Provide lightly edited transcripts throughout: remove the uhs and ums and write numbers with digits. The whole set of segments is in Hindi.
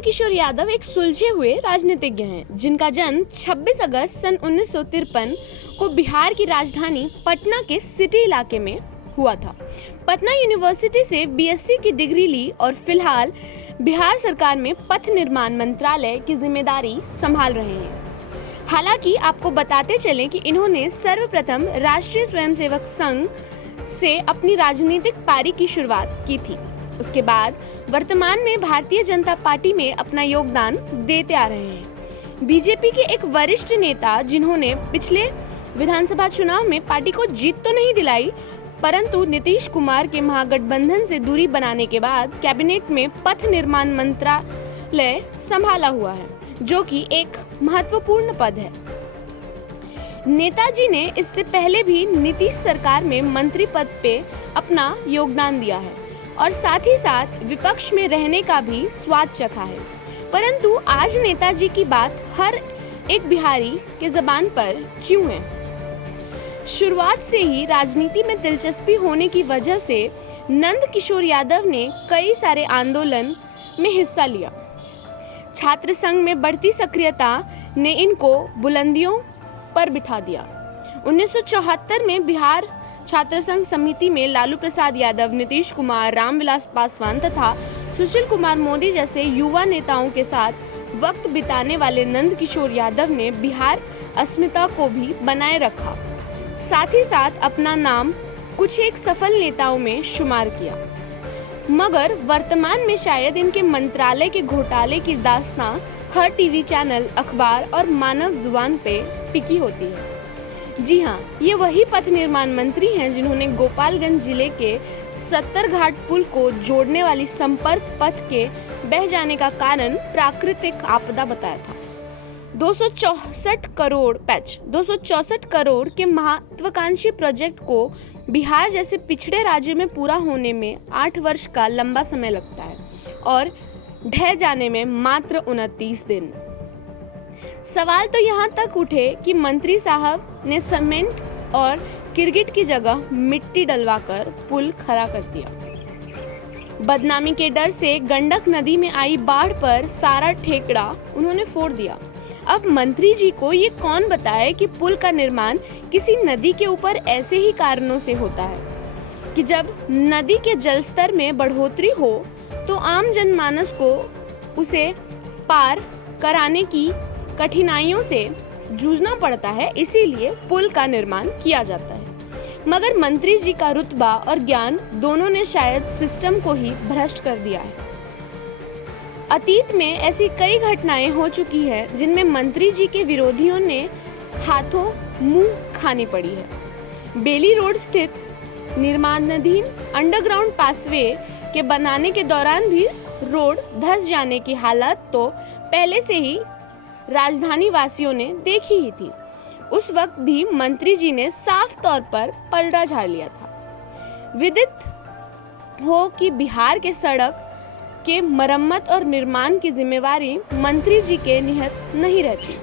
नंद किशोर यादव एक सुलझे हुए राजनीतिज्ञ हैं जिनका जन्म 26 अगस्त सन 1953 को बिहार की राजधानी पटना के सिटी इलाके में हुआ था। पटना यूनिवर्सिटी से बीएससी की डिग्री ली और फिलहाल बिहार सरकार में पथ निर्माण मंत्रालय की जिम्मेदारी संभाल रहे हैं। हालांकि आपको बताते चलें कि इन्होंने सर्वप्रथम राष्ट्रीय स्वयंसेवक संघ से अपनी राजनीतिक पारी की शुरुआत की थी। उसके बाद वर्तमान में भारतीय जनता पार्टी में अपना योगदान देते आ रहे हैं। बीजेपी के एक वरिष्ठ नेता जिन्होंने पिछले विधानसभा चुनाव में पार्टी को जीत तो नहीं दिलाई, परंतु नीतीश कुमार के महागठबंधन से दूरी बनाने के बाद कैबिनेट में पथ निर्माण मंत्रालय संभाला हुआ है, जो कि एक महत्वपूर्ण पद है। नेताजी ने इससे पहले भी नीतीश सरकार में मंत्री पद पे अपना योगदान दिया है और साथ ही साथ विपक्ष में रहने का भी स्वाद चखा है। परंतु आज नेताजी की बात हर एक बिहारी के ज़बान पर क्यों है? शुरुआत से ही राजनीति में दिलचस्पी होने की वजह से नंद किशोर यादव ने कई सारे आंदोलन में हिस्सा लिया। छात्र संघ में बढ़ती सक्रियता ने इनको बुलंदियों पर बिठा दिया। 1974 में बिहार छात्र संघ समिति में लालू प्रसाद यादव, नीतीश कुमार, रामविलास पासवान तथा सुशील कुमार मोदी जैसे युवा नेताओं के साथ वक्त बिताने वाले नंद किशोर यादव ने बिहार अस्मिता को भी बनाए रखा। साथ ही साथ अपना नाम कुछ एक सफल नेताओं में शुमार किया। मगर वर्तमान में शायद इनके मंत्रालय के घोटाले की दास्तां हर टीवी चैनल, अखबार और मानव जुबान पे टिकी होती है। जी हाँ, ये वही पथ निर्माण मंत्री हैं जिन्होंने गोपालगंज जिले के 70 घाट पुल को जोड़ने वाली संपर्क पथ के बह जाने का कारण प्राकृतिक आपदा बताया था। 264 करोड़ के महत्वाकांक्षी प्रोजेक्ट को बिहार जैसे पिछड़े राज्य में पूरा होने में 8 वर्ष का लंबा समय लगता है और ढह जाने में मात्र 29 दिन। सवाल तो यहाँ तक उठे कि मंत्री साहब ने सीमेंट और किरगिट की जगह मिट्टी डलवाकर पुल खड़ा कर दिया। बदनामी के डर से गंडक नदी में आई बाढ़ पर सारा ठेकड़ा उन्होंने फोड़ दिया। अब मंत्री जी को ये कौन बताए कि पुल का निर्माण किसी नदी के ऊपर ऐसे ही कारणों से होता है कि जब नदी के जलस्तर में बढ़ोतरी हो तो आम जनमानस को उसे पार कराने की कठिनाइयों से जूझना पड़ता है, इसीलिए पुल का निर्माण किया जाता है। मगर मंत्री जी का रुतबा और ज्ञान दोनों ने शायद सिस्टम को ही भ्रष्ट कर दिया है। अतीत में ऐसी कई घटनाएं हो चुकी हैं जिनमें मंत्री जी के विरोधियों ने हाथों मुंह खानी पड़ी है। बेली रोड स्थित निर्माणाधीन अंडरग्राउंड पासवे के बनाने के दौरान भी रोड धंस जाने की हालत तो पहले से ही राजधानी वासियों ने देखी ही थी। उस वक्त भी मंत्री जी ने साफ तौर पर पलड़ा झाड़ लिया था। विदित हो कि बिहार के सड़क के मरम्मत और निर्माण की जिम्मेवारी मंत्री जी के निहत नहीं रहती।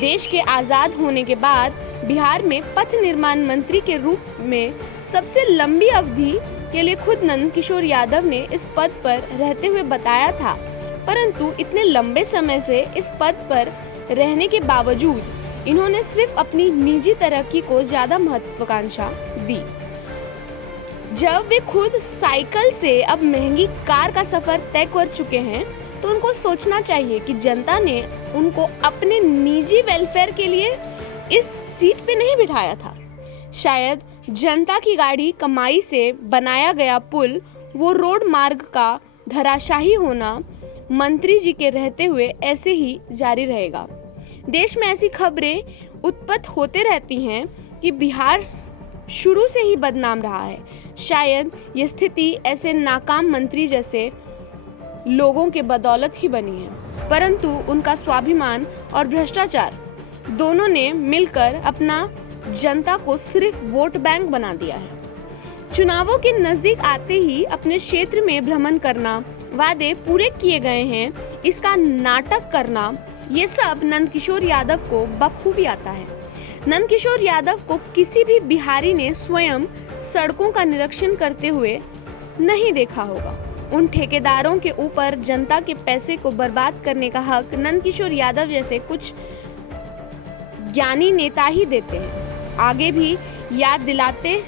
देश के आज़ाद होने के बाद बिहार में पथ निर्माण मंत्री के रूप में सबसे लंबी अवधि के लिए खुद नंद किशोर यादव ने इस पद पर रहते हुए बताया था, परंतु इतने लंबे समय से इस पद पर रहने के बावजूद इन्होंने सिर्फ अपनी निजी तरक्की को ज्यादा महत्वाकांक्षा दी। जब वे खुद साइकिल से अब महंगी कार का सफर तय कर चुके हैं तो उनको सोचना चाहिए कि जनता ने उनको अपने निजी वेलफेयर के लिए इस सीट पे नहीं बिठाया था। शायद जनता की गाड़ी कमाई से बनाया गया पुल, वो रोड मार्ग का धराशाही होना मंत्री जी के रहते हुए ऐसे ही जारी रहेगा। देश में ऐसी खबरें उत्पन्न होते रहती हैं कि बिहार शुरू से ही बदनाम रहा है। शायद ये स्थिति ऐसे नाकाम मंत्री जैसे लोगों के बदौलत ही बनी है, परंतु उनका स्वाभिमान और भ्रष्टाचार दोनों ने मिलकर अपना जनता को सिर्फ वोट बैंक बना दिया है। चुनावों के नजदीक आते ही अपने क्षेत्र में भ्रमण करना, वादे पूरे किए गए हैं इसका नाटक करना, ये सब नंदकिशोर यादव को बखूबी आता है। नंदकिशोर यादव को किसी भी बिहारी ने स्वयं सड़कों का निरीक्षण करते हुए नहीं देखा होगा। उन ठेकेदारों के ऊपर जनता के पैसे को बर्बाद करने का हक नंदकिशोर यादव जैसे कुछ ज्ञानी नेता ही देते हैं। आगे भी याद दिलाते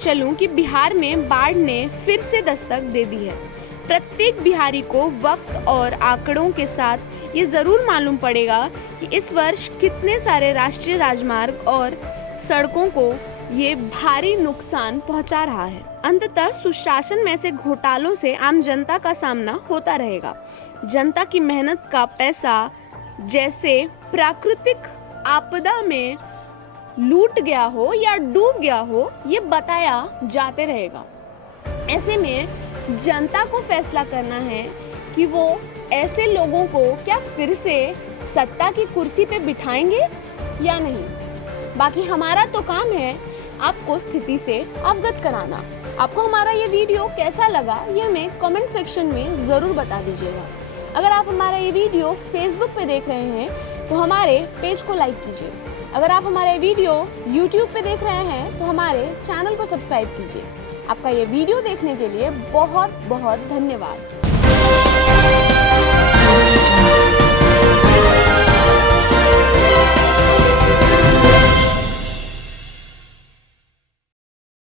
चलूं कि बिहार में बाढ़ ने फिर से दस्तक दे दी है। प्रत्येक बिहारी को वक्त और आंकड़ों के साथ ये ज़रूर मालूम पड़ेगा कि इस वर्ष कितने सारे राष्ट्रीय राजमार्ग और सड़कों को ये भारी नुकसान पहुंचा रहा है। अंततः सुशासन में से घोटालों से आम जनता का सामना होता रहेगा। जनता की मेहनत का पैसा जैसे प्राकृतिक आपदा में लूट गया हो या डूब गया हो, ये बताया जाते रहेगा। ऐसे में जनता को फैसला करना है कि वो ऐसे लोगों को क्या फिर से सत्ता की कुर्सी पे बिठाएंगे या नहीं। बाकी हमारा तो काम है आपको स्थिति से अवगत कराना। आपको हमारा ये वीडियो कैसा लगा ये हमें कमेंट सेक्शन में ज़रूर बता दीजिएगा। अगर आप हमारा ये वीडियो फेसबुक पे देख रहे हैं तो हमारे पेज को लाइक कीजिए। अगर आप हमारा वीडियो यूट्यूब पे देख रहे हैं तो हमारे चैनल को सब्सक्राइब कीजिए। आपका ये वीडियो देखने के लिए बहुत बहुत धन्यवाद।